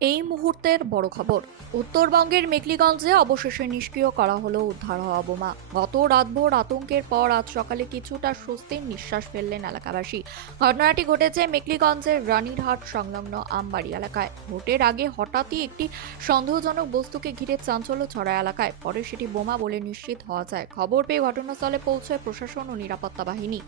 এই মুহূর্তের বড় খবর, উত্তরবঙ্গের মেখলিগঞ্জে অবশেষে নিষ্ক্রিয় করা হলো উদ্ধার হওয়া বোমা। গত রাতভর আতঙ্কের পর আজ সকালে কিছুটা স্বস্তির নিঃশ্বাস ফেললেন এলাকাবাসী। ঘটনাটি ঘটেছে মেখলিগঞ্জের রানীরহাট সংলগ্ন আমবাড়ি এলাকায়। ভোটের আগে হঠাৎই একটি সন্দেহজনক বস্তুকে ঘিরে চাঞ্চল্য ছড়ায় এলাকায়। পরে সেটি বোমা বলে নিশ্চিত হওয়া যায়। খবর পেয়ে ঘটনাস্থলে পৌঁছয় প্রশাসন ও নিরাপত্তা বাহিনী।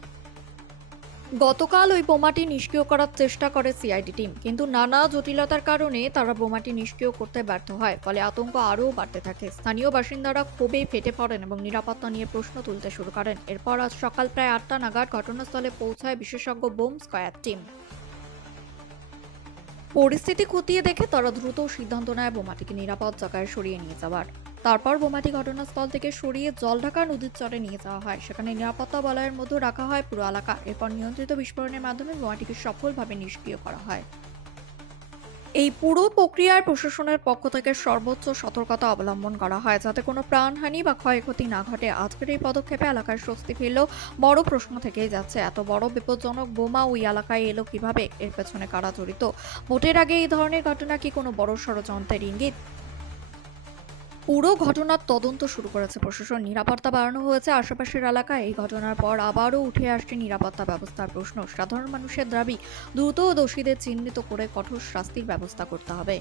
গতকাল ওই বোমাটি নিষ্ক্রিয় করার চেষ্টা করে সিআইডি টিম, কিন্তু নানা জটিলতার কারণে তারা বোমাটি নিষ্ক্রিয় করতে ব্যর্থ হয়। ফলে আতঙ্ক আরও বাড়তে থাকে। স্থানীয় বাসিন্দারা ক্ষোভে ফেটে পড়েন এবং নিরাপত্তা নিয়ে প্রশ্ন তুলতে শুরু করেন। এরপর আজ সকাল প্রায় 8টা নাগাদ ঘটনাস্থলে পৌঁছায় বিশেষজ্ঞ বোম স্কোয়াড টিম। পরিস্থিতি খতিয়ে দেখে তারা দ্রুত সিদ্ধান্ত নেয় বোমাটিকে নিরাপদ জায়গায় সরিয়ে নিয়ে যাওয়ার। তারপর বোমাটি ঘটনাস্থল থেকে সরিয়ে জলঢাকা নদীর চরে নিয়ে যাওয়া হয়। সেখানে নিরাপত্তা বলয়ের মধ্যে রাখা হয় পুরো এলাকা। এরপর নিয়ন্ত্রিত বিস্ফোরণের মাধ্যমে বোমাটিকে সফলভাবে নিষ্ক্রিয় করা হয়। এই পুরো প্রক্রিয়ায় প্রশাসনের পক্ষ থেকে সর্বোচ্চ সতর্কতা অবলম্বন করা হয়, যাতে কোনো প্রাণহানি বা ক্ষয়ক্ষতি না ঘটে। আজকের এই পদক্ষেপে এলাকায় স্বস্তি ফিরলেও বড় প্রশ্ন থেকেই যাচ্ছে, এত বড় বিপজ্জনক বোমা ওই এলাকায় এলো কিভাবে? এর পেছনে কারা জড়িত? ভোটের আগে এই ধরনের ঘটনা কি কোনো বড় ষড়যন্ত্রের ইঙ্গিত? পুরো ঘটনার তদন্ত শুরু করেছে প্রশাসন। নিরাপত্তা বাড়ানো হয়েছে আশেপাশের এলাকায়। এই ঘটনার পর আবারও উঠে আসছে নিরাপত্তা ব্যবস্থার প্রশ্ন। সাধারণ মানুষের দাবি, দ্রুত দোষীদের চিহ্নিত করে কঠোর শাস্তির ব্যবস্থা করতে হবে।